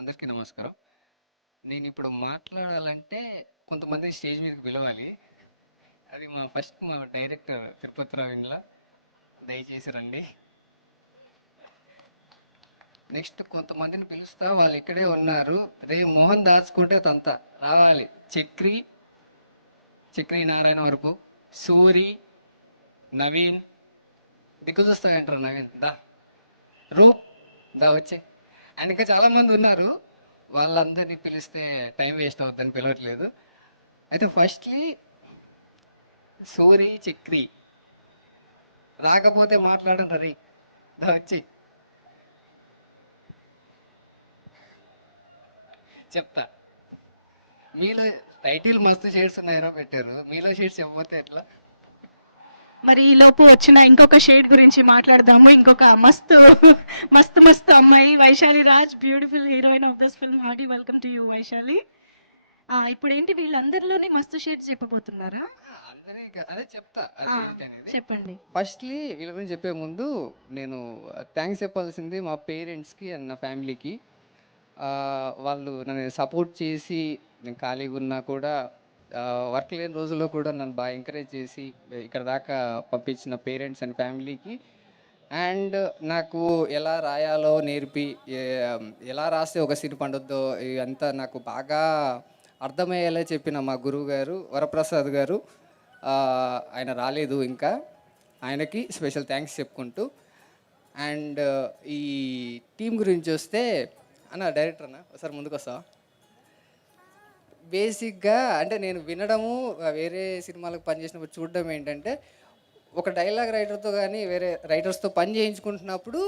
అందరికీ నమస్కారం. నేనిప్పుడు మాట్లాడాలంటే కొంతమందిని స్టేజ్ మీదకి పిలవాలి. అది మా డైరెక్టర్ తిరుపతిరావు ఇండ్ల. దయచేసి రండి. నెక్స్ట్ కొంతమందిని పిలుస్తా, వాళ్ళు ఇక్కడే ఉన్నారు. రే మోహన్ దాచుకుంటే తంత రావాలి. చక్రి, చక్రి నారాయణ వరపు, సూరి, నవీన్, దిక్కుచూస్తాయంటారు నవీన్ దా, రూప్ దా వచ్చే. అండ్ ఇంకా చాలామంది ఉన్నారు. వాళ్ళందరినీ పిలిస్తే టైం వేస్ట్ అవుతుందని పిలవట్లేదు. అయితే ఫస్ట్లీ సూరి, చక్రి రాకపోతే మాట్లాడండి రీ దా వచ్చి చెప్తా. మీలో టైటిల్ మస్తు షేడ్స్ ఉన్నాయో పెట్టారు, మీలో షేడ్స్ చెప్పకపోతే ఎట్లా? మరి ఈ లోపు వచ్చిన ఇంకొక షేడ్ గురించి మాట్లాడదాము. ఇంకొక మస్తు మస్తు మస్తు అమ్మాయి Vaishali Raj, beautiful heroine of this film. Hearty welcome to you Vaishali. ఇప్పుడు ఏంటి వీళ్ళందరిలోని మస్తు షేడ్స్ చెప్పబోతున్నారా? అందరే అదే చెప్తా ఆ, అది అనేది. చెప్పండి. ఫస్ట్లీ వీళ్ళ గురించి చెప్పే ముందు నేను థ్యాంక్స్ చెప్పాల్సింది మా పేరెంట్స్కి అండ్ నా ఫ్యామిలీకి. వాళ్ళు నన్ను సపోర్ట్ చేసి, నేను ఖాళీగా ఉన్నా కూడా వర్క్ లేని రోజుల్లో కూడా నన్ను బాగా ఎంకరేజ్ చేసి ఇక్కడ దాకా పంపించిన పేరెంట్స్ అండ్ ఫ్యామిలీకి. అండ్ నాకు ఎలా రాయాలో నేర్పి, ఎలా రాస్తే ఒక సిని పండుద్దో ఇదంతా నాకు బాగా అర్థమయ్యేలా చెప్పిన మా గురువు గారు వరప్రసాద్ గారు. ఆయన రాలేదు ఇంకా, ఆయనకి స్పెషల్ థ్యాంక్స్ చెప్పుకుంటూ. అండ్ ఈ టీం గురించి వస్తే, అన్న డైరెక్టర్ అన్న ఒకసారి ముందుకు వస్తావా? బేసిక్గా అంటే నేను వినడము, వేరే సినిమాలకు పనిచేసినప్పుడు చూడడం ఏంటంటే, ఒక డైలాగ్ రైటర్తో కానీ వేరే రైటర్స్తో పని చేయించుకుంటున్నప్పుడు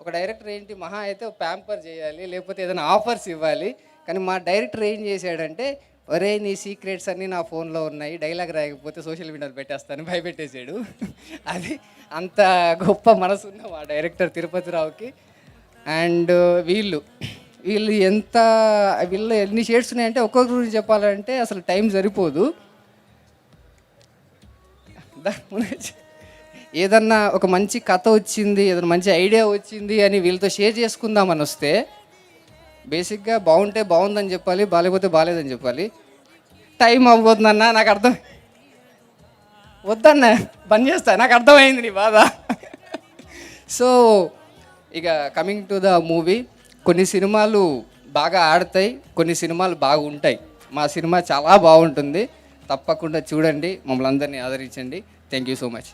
ఒక డైరెక్టర్ ఏంటి మహా అయితే ఒక ప్యాంపర్ చేయాలి, లేకపోతే ఏదైనా ఆఫర్స్ ఇవ్వాలి. కానీ మా డైరెక్టర్ ఏం చేశాడంటే, ఒరే నీ సీక్రెట్స్ అన్నీ నా ఫోన్లో ఉన్నాయి, డైలాగ్ రాయకపోతే సోషల్ మీడియాలో పెట్టేస్తాను భయపెట్టేసాడు. అది అంత గొప్ప మనసున్న మా డైరెక్టర్ తిరుపతిరావుకి. అండ్ వీళ్ళు వీళ్ళు ఎంత వీళ్ళు ఎన్ని షేడ్స్ ఉన్నాయంటే ఒక్కొక్క గురించి చెప్పాలంటే అసలు టైం సరిపోదు. ఏదన్నా ఒక మంచి కథ వచ్చింది, ఏదైనా మంచి ఐడియా వచ్చింది అని వీళ్ళతో షేర్ చేసుకుందామని వస్తే, బేసిక్గా బాగుంటే బాగుందని చెప్పాలి, బాగాలేకపోతే బాగాలేదని చెప్పాలి. టైం అవ్వద్దన్నా నాకు అర్థం, వద్దన్నా బంద్ చేస్తా, నాకు అర్థమైంది నీ బాధ. సో ఇక కమింగ్ టు ద మూవీ, కొన్ని సినిమాలు బాగా ఆడతాయి, కొన్ని సినిమాలు బాగుంటాయి. మా సినిమా చాలా బాగుంటుంది, తప్పకుండా చూడండి, మమ్మల్ని అందరినీ ఆదరించండి. Thank you so much.